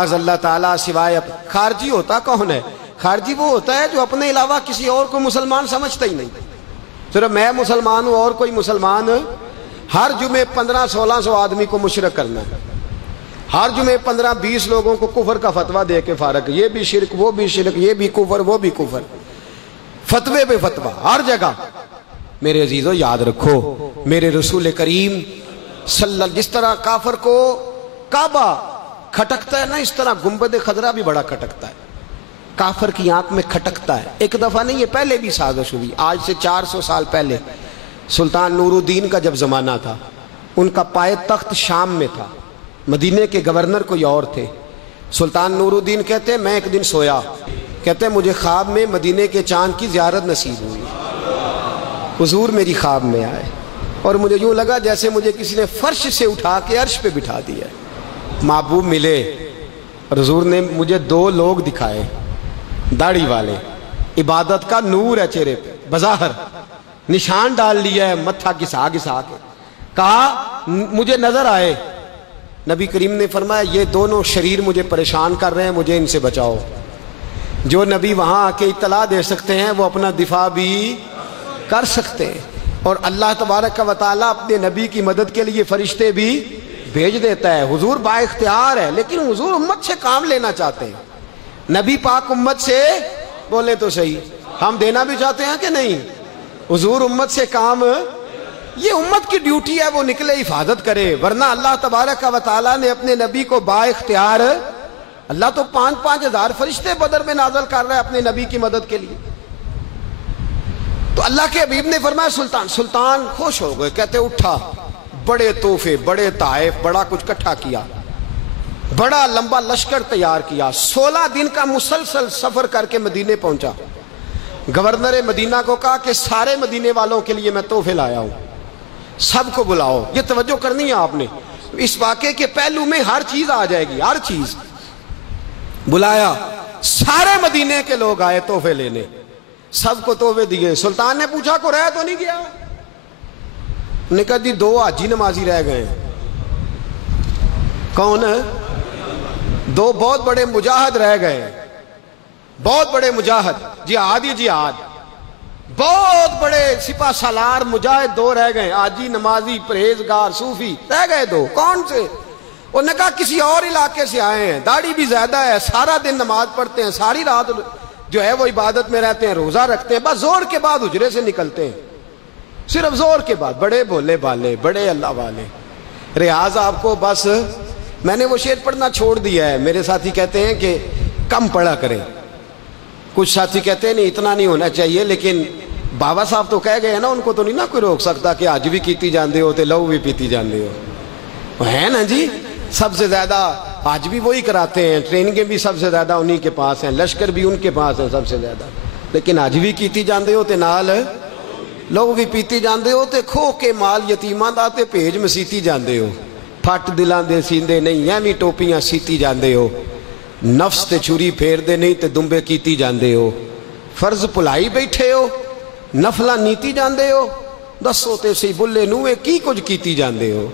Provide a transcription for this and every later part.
از اللہ تعالیٰ سوائے خارجی ہوتا کون ہے؟ خارجی وہ ہوتا ہے جو اپنے علاوہ کسی اور کو مسلمان سمجھتا ہی نہیں، صرف میں مسلمان ہوں اور کوئی مسلمان. ہر جمعے 1500-1600 آدمی کو مشرک کرنا ہے، ہر جمعے 15-20 لوگوں کو کفر کا فتویٰ دے کے فارغ، یہ بھی شرک وہ بھی شرک، یہ بھی کفر وہ بھی کفر، فتوے پہ فتویٰ ہر جگہ. میرے عزیزو یاد رکھو، میرے رسول کریم جس طرح کافر کو کعبہ کھٹکتا ہے نا، اس طرح گنبد خضرا بھی بڑا کھٹکتا ہے، کافر کی آنکھ میں کھٹکتا ہے. ایک دفعہ نہیں، یہ پہلے بھی سازش ہوئی، آج سے 400 سال پہلے. سلطان نور الدین کا جب زمانہ تھا، ان کا پائے تخت شام میں تھا، مدینے کے گورنر کوئی اور تھے. سلطان نور الدین کہتے ہیں میں ایک دن سویا، کہتے ہیں مجھے خواب میں مدینے کے چاند کی زیارت نصیب ہوئی، حضور میری خواب میں آئے اور مجھے یوں لگا جیسے مجھے کسی نے فرش سے اٹھا کے عرش پہ بٹھا دیا. محبوب ملے اور حضور نے مجھے 2 لوگ دکھائے، داڑھی والے، عبادت کا نور ہے چہرے پہ، بظاہر نشان ڈال لیا ہے، متھا گھسا گھسا کے. کہا مجھے نظر آئے. نبی کریم نے فرمایا یہ دونوں شریر مجھے پریشان کر رہے ہیں، مجھے ان سے بچاؤ. جو نبی وہاں آ کے اطلاع دے سکتے ہیں وہ اپنا دفاع بھی کر سکتے ہیں، اور اللہ تبارک و تعالیٰ اپنے نبی کی مدد کے لیے فرشتے بھی بھیج دیتا ہے. حضور با اختیار ہے، لیکن حضور امت سے کام لینا چاہتے ہیں. نبی پاک امت سے، بولے تو صحیح، ہم دینا بھی چاہتے ہیں کہ نہیں؟ حضور امت سے کام، یہ امت کی ڈیوٹی ہے، وہ نکلے حفاظت کرے. ورنہ اللہ تبارک و تعالیٰ نے اپنے نبی کو با اختیار، اللہ تو 5-5 ہزار فرشتے بدر میں نازل کر رہا ہے اپنے نبی کی مدد کے لیے. تو اللہ کے حبیب نے فرمایا سلطان خوش ہو گئے، کہتے اٹھا، بڑے تحفے، بڑے تحائف، بڑا کچھ اکٹھا کیا، بڑا لمبا لشکر تیار کیا. 16 دن کا مسلسل سفر کر کے مدینے پہنچا. گورنر مدینہ کو کہا کہ سارے مدینے والوں کے لیے میں تحفے لایا ہوں، سب کو بلاؤ. یہ توجہ کرنی ہے آپ نے، اس واقعے کے پہلو میں ہر چیز آ جائے گی، ہر چیز. بلایا، سارے مدینے کے لوگ آئے تحفے لینے، سب کو تحفے دیے. سلطان نے پوچھا کو رہ تو نہیں گیا؟ انہوں نے کہا جی 2 حاجی نمازی رہ گئے. کون؟ 2 بہت بڑے مجاہد رہ گئے، بہت بڑے مجاہد، جہاد ہی جہاد، بہت بڑے سپہ سالار مجاہد 2 رہ گئے، حاجی نمازی پرہیزگار صوفی رہ گئے 2. کون سے؟ انہوں نے کہا کسی اور علاقے سے آئے ہیں، داڑھی بھی زیادہ ہے، سارا دن نماز پڑھتے ہیں، ساری رات جو ہے وہ عبادت میں رہتے ہیں، روزہ رکھتے ہیں، بس زور کے بعد حجرے سے نکلتے ہیں، صرف زور کے بعد. بڑے بھولے بالے، بڑے اللہ والے. ریاض آپ کو بس میں نے وہ شعر پڑھنا چھوڑ دیا ہے. میرے ساتھی کہتے ہیں کہ کم پڑھا کریں، کچھ ساتھی کہتے ہیں نہیں اتنا نہیں ہونا چاہیے، لیکن بابا صاحب تو کہہ گئے ہیں نا، ان کو تو نہیں نا کوئی روک سکتا کہ آج بھی کیتی جاندے ہو تے لو بھی پیتی جاندے ہو. ہے نا جی، سب سے زیادہ آج بھی وہی کراتے ہیں، ٹریننگیں بھی سب سے زیادہ انہی کے پاس ہیں، لشکر بھی ان کے پاس ہے سب سے زیادہ. لیکن آج بھی کیتی جاندے ہو تے نال لو بھی پیتی جاندے ہو تے کھو کے مال یتیماں دا تے بھیج مسیتی جاندے ہو. پھٹ دلاں دے سیندے نہیں ایویں ٹوپیاں سیتی جاندے ہو. نفس تے چھری پھیر دے نہیں تے دمبے کیتی جاندے ہو. فرض پلائی بیٹھے ہو، نفلاں نیتی جاندے ہو. دسو تے سی بلے نوے کی کچھ کیتی جاندے ہو.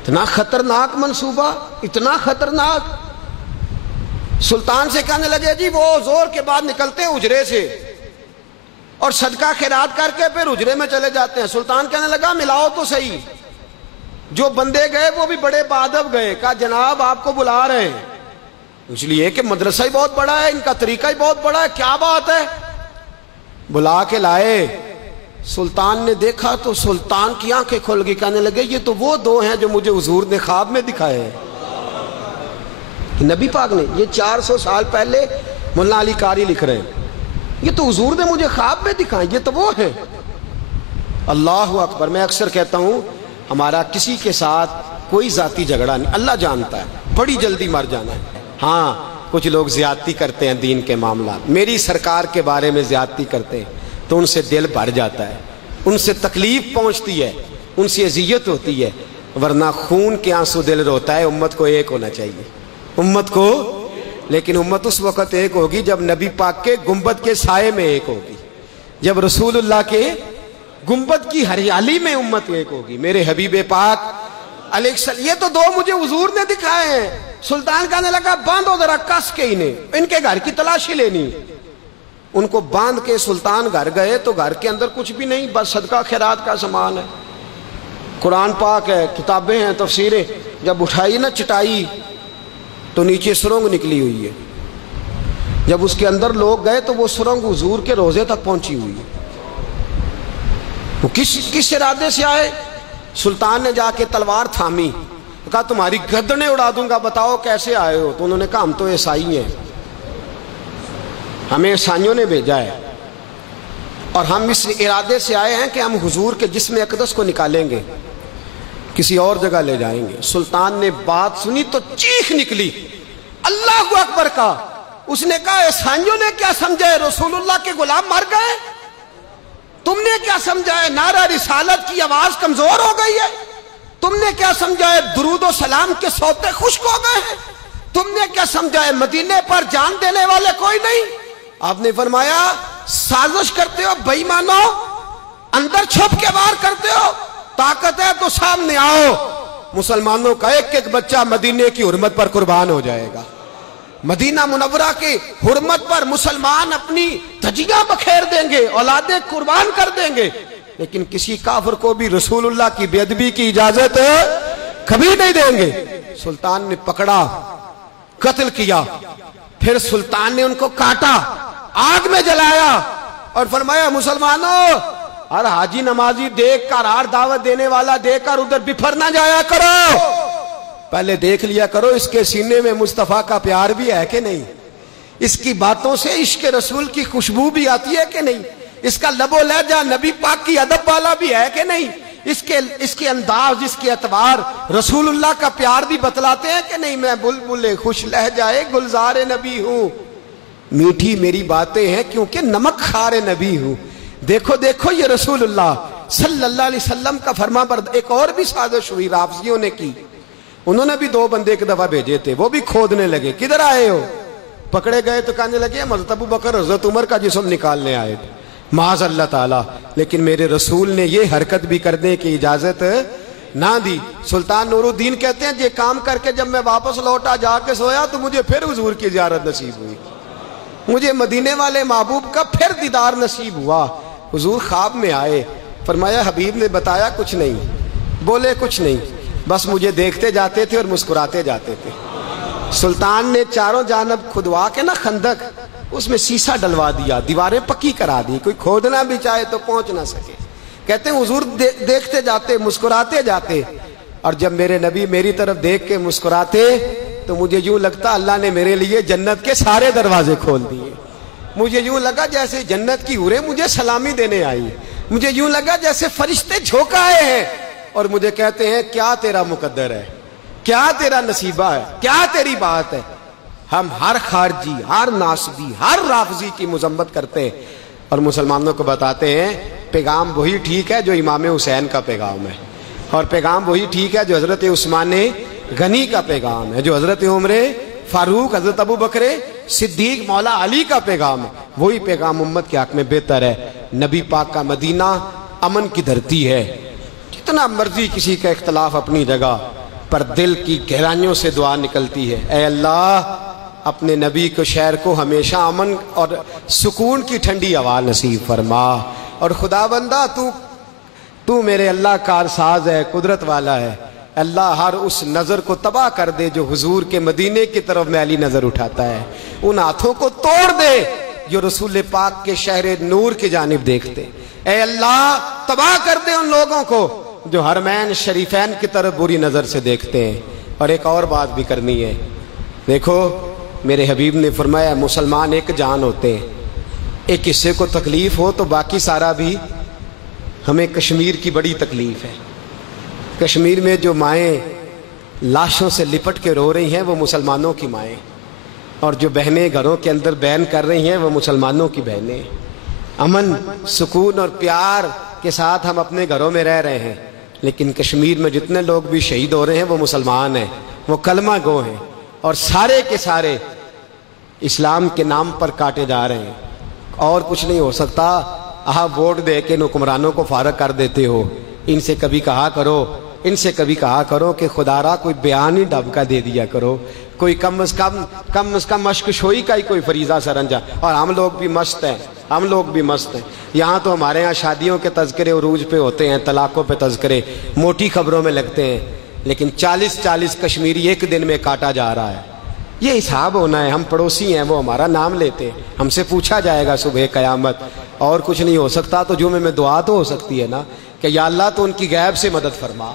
اتنا خطرناک منصوبہ، اتنا خطرناک. سلطان سے کہنے لگے جی وہ زور کے بعد نکلتے ہیں حجرے سے اور صدقہ خیرات کر کے پھر حجرے میں چلے جاتے ہیں. سلطان کہنے لگا ملاؤ تو صحیح. جو بندے گئے وہ بھی بڑے بادب گئے. کہا جناب آپ کو بلا رہے ہیں، اس لیے کہ مدرسہ ہی بہت بڑا ہے، ان کا طریقہ ہی بہت بڑا ہے، کیا بات ہے. بلا کے لائے. سلطان نے دیکھا تو سلطان کی آنکھیں کھل گئی، کہنے لگے یہ تو وہ 2 ہیں جو مجھے حضور نے خواب میں دکھائے ہیں. نبی پاک نے، یہ 400 سال پہلے مولانا علی قاری لکھ رہے ہیں، یہ تو حضور نے مجھے خواب میں دکھائے، یہ تو وہ ہیں. اللہ اکبر. میں اکثر کہتا ہوں ہمارا کسی کے ساتھ کوئی ذاتی جھگڑا نہیں، اللہ جانتا ہے بڑی جلدی مر جانا ہے. ہاں کچھ لوگ زیادتی کرتے ہیں دین کے معاملات، میری سرکار کے بارے میں زیادتی کرتے ہیں تو ان سے دل بھر جاتا ہے، ان سے تکلیف پہنچتی ہے، ان سے اذیت ہوتی ہے. ورنہ خون کے آنسو دل روتا ہے. امت کو ایک ہونا چاہیے، امت کو. لیکن امت اس وقت ایک ہوگی جب نبی پاک کے گنبد کے سائے میں ایک ہوگی، جب رسول اللہ کے گنبد کی ہریالی میں امت ایک ہوگی. میرے حبیب پاک یہ تو دو مجھے حضور نے دکھائے ہیں. سلطان کہنے لگا باندھو ذرا کس کے انہیں، ان کے گھر کی تلاشی لینی. ان کو باندھ کے سلطان گھر گئے تو گھر کے اندر کچھ بھی نہیں، بس صدقہ خیرات کا سامان ہے، قرآن پاک ہے، کتابیں ہیں، تفسیریں. جب اٹھائی نا چٹائی تو نیچے سرنگ نکلی ہوئی ہے. جب اس کے اندر لوگ گئے تو وہ سرنگ حضور کے روزے تک پہنچی ہوئی ہے. وہ کس ارادے سے آئے؟ سلطان نے جا کے تلوار تھامی، کہا تمہاری گردنیں اڑا دوں گا، بتاؤ کیسے آئے ہو؟ تو انہوں نے کہا ہم تو عیسائی ہیں، ہمیں عیسائیوں نے بھیجا ہے، اور ہم اس ارادے سے آئے ہیں کہ ہم حضور کے جسم اقدس کو نکالیں گے، کسی اور جگہ لے جائیں گے. سلطان نے بات سنی تو چیخ نکلی، اللہ اکبر کا. اس نے کہا عیسائیوں نے کیا سمجھا ہے رسول اللہ کے غلام مر گئے؟ تم نے کیا سمجھا ہے نعرہ رسالت کی آواز کمزور ہو گئی ہے؟ تم نے کیا سمجھا ہے درود و سلام کے سوتے خشک ہو گئے ہیں؟ تم نے کیا سمجھا ہے مدینے پر جان دینے والے کوئی نہیں؟ آپ نے فرمایا سازش کرتے ہو بے ایمانو، اندر چھپ کے وار کرتے ہو، طاقت ہے تو سامنے آؤ. مسلمانوں کا ایک ایک بچہ مدینے کی حرمت پر قربان ہو جائے گا. مدینہ منورہ کی حرمت پر مسلمان اپنی دھجیاں بکھیر دیں گے، اولادیں قربان کر دیں گے، لیکن کسی کافر کو بھی رسول اللہ کی بے ادبی کی اجازت کبھی نہیں دیں گے. سلطان نے پکڑا، قتل کیا، پھر سلطان نے ان کو کاٹا، آگ میں جلایا اور فرمایا مسلمانوں، ہر حاجی نمازی دیکھ کر، ہر دعوت دینے والا دیکھ کر ادھر بفر نہ جایا کرو، پہلے دیکھ لیا کرو اس کے سینے میں مصطفیٰ کا پیار بھی ہے کہ نہیں، اس کی باتوں سے عشق رسول کی خوشبو بھی آتی ہے کہ نہیں، اس کا لب و لہجہ نبی پاک کی ادب والا بھی ہے کہ نہیں، اس کے انداز، اس کے اعتبار رسول اللہ کا پیار بھی بتلاتے ہیں کہ نہیں. میں بلبل خوش لہجہ گلزار نبی ہوں، میٹھی میری باتیں ہیں کیونکہ نمک خار نبی ہوں. دیکھو دیکھو یہ رسول اللہ صلی اللہ علیہ وسلم کا فرما بردار. ایک اور بھی سازش ہوئی رافضیوں نے کی. انہوں نے بھی 2 بندے ایک دفعہ بھیجے تھے، وہ بھی کھودنے لگے کدھر آئے ہو؟ پکڑے گئے تو کہنے لگے حضرت ابو بکر حضرت عمر کا جسم نکالنے آئے تھے. معاذ اللہ تعالی، لیکن میرے رسول نے یہ حرکت بھی کرنے کی اجازت نہ دی. سلطان نور الدین کہتے ہیں یہ کام کر کے جب میں واپس لوٹا جا کے سویا تو مجھے پھر حضور کی زیارت نصیب ہوئی، مجھے مدینے والے محبوب کا پھر دیدار نصیب ہوا. حضور خواب میں آئے، فرمایا حبیب نے بتایا کچھ نہیں، بولے کچھ نہیں، بس مجھے دیکھتے جاتے تھے اور مسکراتے جاتے تھے. سلطان نے چاروں جانب کھدوا کے نا خندق، اس میں سیسا ڈلوا دیا، دیواریں پکی کرا دی، کوئی کھودنا بھی چاہے تو پہنچ نہ سکے. کہتے ہیں حضور دیکھتے جاتے، مسکراتے جاتے، اور جب میرے نبی میری طرف دیکھ کے مسکراتے تو مجھے یوں لگتا اللہ نے میرے لیے جنت کے سارے دروازے کھول دیے. مجھے یوں لگا جیسے جنت کی حوریں مجھے سلامی دینے آئی، مجھے یوں لگا جیسے فرشتے جھونکا آئے ہیں اور مجھے کہتے ہیں کیا تیرا مقدر ہے، کیا تیرا نصیبہ ہے، کیا تیری بات ہے. ہم ہر خارجی، ہر ناسبی، ہر رافضی کی مذمت کرتے ہیں اور مسلمانوں کو بتاتے ہیں پیغام وہی ٹھیک ہے جو امام حسین کا پیغام ہے، اور پیغام وہی ٹھیک ہے جو حضرت عثمان غنی کا پیغام ہے، جو حضرت عمر فاروق، حضرت ابو بکر صدیق، مولا علی کا پیغام ہے. وہی پیغام امت کے حق میں بہتر ہے. نبی پاک کا مدینہ امن کی دھرتی ہے. جتنا مرضی کسی کا اختلاف اپنی جگہ، پر دل کی گہرائیوں سے دعا نکلتی ہے، اے اللہ اپنے نبی کو، شہر کو ہمیشہ امن اور سکون کی ٹھنڈی ہوا نصیب فرما. اور خدا بندہ تو میرے اللہ کارساز ہے، قدرت والا ہے. اللہ ہر اس نظر کو تباہ کر دے جو حضور کے مدینے کی طرف میلی نظر اٹھاتا ہے. ان ہاتھوں کو توڑ دے جو رسول پاک کے شہر نور کی جانب دیکھتے. اے اللہ تباہ کر دے ان لوگوں کو جو حرمین شریفین کی طرف بری نظر سے دیکھتے ہیں. اور ایک اور بات بھی کرنی ہے. دیکھو میرے حبیب نے فرمایا مسلمان ایک جان ہوتے ہیں، ایک حصے کو تکلیف ہو تو باقی سارا بھی. ہمیں کشمیر کی بڑی تکلیف ہے. کشمیر میں جو مائیں لاشوں سے لپٹ کے رو رہی ہیں وہ مسلمانوں کی مائیں، اور جو بہنیں گھروں کے اندر بہن کر رہی ہیں وہ مسلمانوں کی بہنیں. امن، سکون اور پیار کے ساتھ ہم اپنے گھروں میں رہ رہے ہیں، لیکن کشمیر میں جتنے لوگ بھی شہید ہو رہے ہیں وہ مسلمان ہیں، وہ کلمہ گو ہیں، اور سارے کے سارے اسلام کے نام پر کاٹے جا رہے ہیں. اور کچھ نہیں ہو سکتا. آپ ووٹ دے کے حکمرانوں کو فارغ کر دیتے ہو. ان سے کبھی کہا کرو ان سے کبھی کہا کرو کہ خدارا کوئی بیان ہی ڈب کا دے دیا کرو، کوئی کم از کم مشق شوئی کا ہی کوئی فریضہ سر انجام۔ اور ہم لوگ بھی مست ہیں، ہم لوگ بھی مست ہیں۔ یہاں تو ہمارے ہاں شادیوں کے تذکرے عروج پہ ہوتے ہیں، طلاقوں پہ تذکرے موٹی خبروں میں لگتے ہیں، لیکن 40 کشمیری ایک دن میں کاٹا جا رہا ہے۔ یہ حساب ہونا ہے، ہم پڑوسی ہیں، وہ ہمارا نام لیتے ہیں، ہم سے پوچھا جائے گا صبح قیامت۔ اور کچھ نہیں ہو سکتا تو جمعے میں دعا تو ہو سکتی ہے نا کہ یا اللہ تو ان کی غیب سے مدد فرما،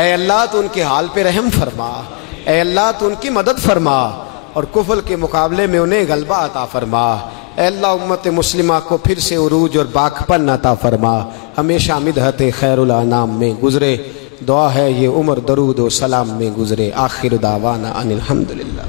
اے اللہ تو ان کے حال پہ رحم فرما، اے اللہ تو ان کی مدد فرما اور کفر کے مقابلے میں انہیں غلبہ عطا فرما۔ اے اللہ امت مسلمہ کو پھر سے عروج اور باکپن عطا فرما، ہمیشہ مدحت خیر الانام میں گزرے۔ دعا ہے یہ عمر درود و سلام میں گزرے۔ آخر دعوانا ان الحمدللہ۔